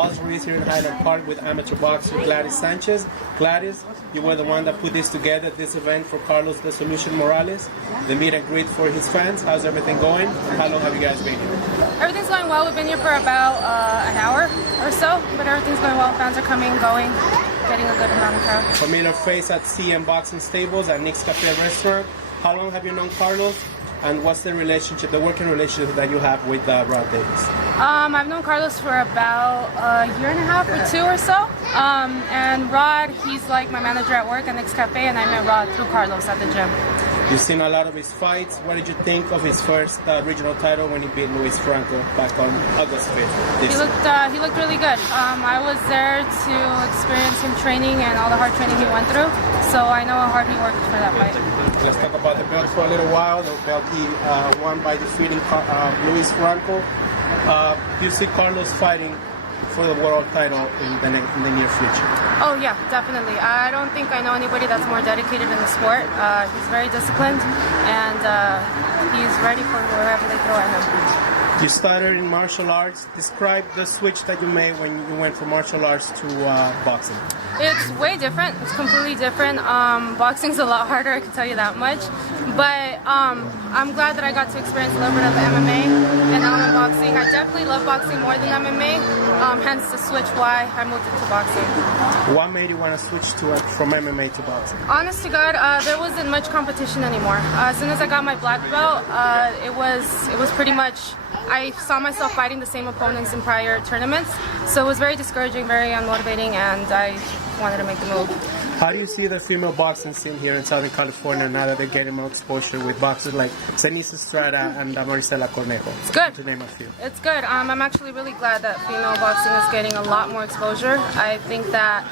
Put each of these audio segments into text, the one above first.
also raised here in Highland Park with amateur boxer Gladys Sanchez. Gladys, you were the one that put this together, this event for Carlos the Solution Morales, the meet and greet for his fans. How's everything going? How long have you guys been here? Everything's going well. We've been here for about an hour or so, but everything's going well. Fans are coming, going, getting a good amount of crowd. Familiar face at CM Boxing Stables at Nick's Cafe Restaurant. How long have you known Carlos? And what's the relationship, the working relationship that you have with Rod Davis? I've known Carlos for about a year and a half or two or so. And Rod, he's like my manager at work at Nick's Cafe, and I met Rod through Carlos at the gym. You've seen a lot of his fights. What did you think of his first regional title when he beat Luis Franco back on August 5th? He looked really good. I was there to experience him training and all the hard training he went through, so I know how hard he worked for that fight. Let's talk about the belt for a little while. The belt he won by defeating Luis Franco. Do you see Carlos fighting for the world title in the near future? Oh yeah, definitely. I don't think I know anybody that's more dedicated in the sport. He's very disciplined, and he's ready for whatever they throw at him. You started in martial arts. Describe the switch that you made when you went from martial arts to boxing. It's way different. It's completely different. Boxing's a lot harder, I can tell you that much. But I'm glad that I got to experience a little bit of the MMA and now I'm in boxing. I definitely love boxing more than MMA, hence the switch why I moved into boxing. What made you want to switch from MMA to boxing? Honest to God, there wasn't much competition anymore. As soon as I got my black belt, it was pretty much, I saw myself fighting the same opponents in prior tournaments, so it was very discouraging, very unmotivating, and I wanted to make the move. How do you see the female boxing scene here in Southern California now that they're getting more exposure with boxers like Zenith Estrada and Maricela Cornejo? It's good. To name a few. It's good. I'm actually really glad that female boxing is getting a lot more exposure. I think that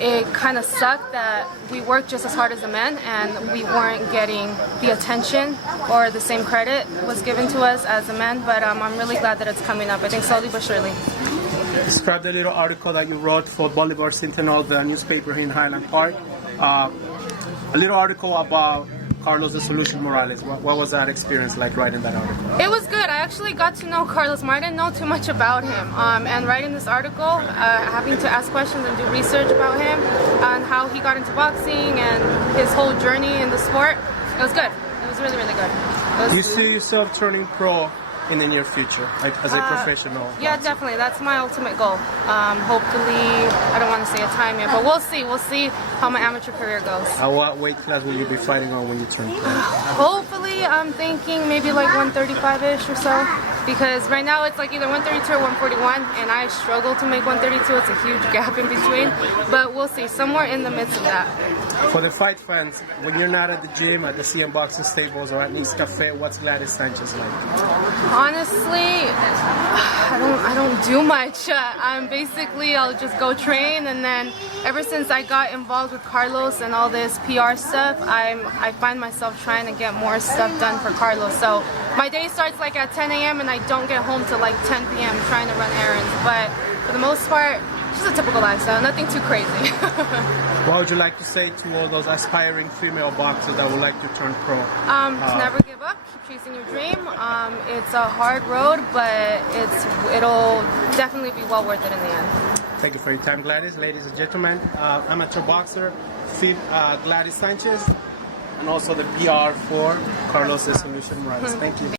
it kind of sucked that we worked just as hard as the men and we weren't getting the attention or the same credit was given to us as the men, but I'm really glad that it's coming up. I think slowly but surely. Describe the little article that you wrote for Bolivar Sentinel, the newspaper here in Highland Park. A little article about Carlos the Solution Morales. What was that experience like writing that article? It was good. I actually got to know Carlos more. I didn't know too much about him. And writing this article, having to ask questions and do research about him and how he got into boxing and his whole journey in the sport, it was good. It was really, really good. Do you see yourself turning pro in the near future, like as a professional? Yeah, definitely. That's my ultimate goal. Hopefully, I don't want to say a time yet, but we'll see. We'll see how my amateur career goes. What weight class will you be fighting on when you turn pro? Hopefully, I'm thinking maybe like 135-ish or so, because right now it's like either 132 or 141, and I struggle to make 132. It's a huge gap in between, but we'll see. Somewhere in the midst of that. For the fight fans, when you're not at the gym, at the CM Boxing Stables, or at Nick's Cafe, what's Gladys Sanchez like? Honestly, I don't do much. I'll just go train, and then ever since I got involved with Carlos and all this PR stuff, I find myself trying to get more stuff done for Carlos. So my day starts like at 10 a.m. and I don't get home till like 10 p.m. trying to run errands. But for the most part, just a typical lifestyle, nothing too crazy. What would you like to say to all those aspiring female boxers that would like to turn pro? To never give up, keep chasing your dream. It's a hard road, but it'll definitely be well worth it in the end. Thank you for your time, Gladys. Ladies and gentlemen, amateur boxer Gladys Sanchez, and also the PR for Carlos the Solution Morales. Thank you.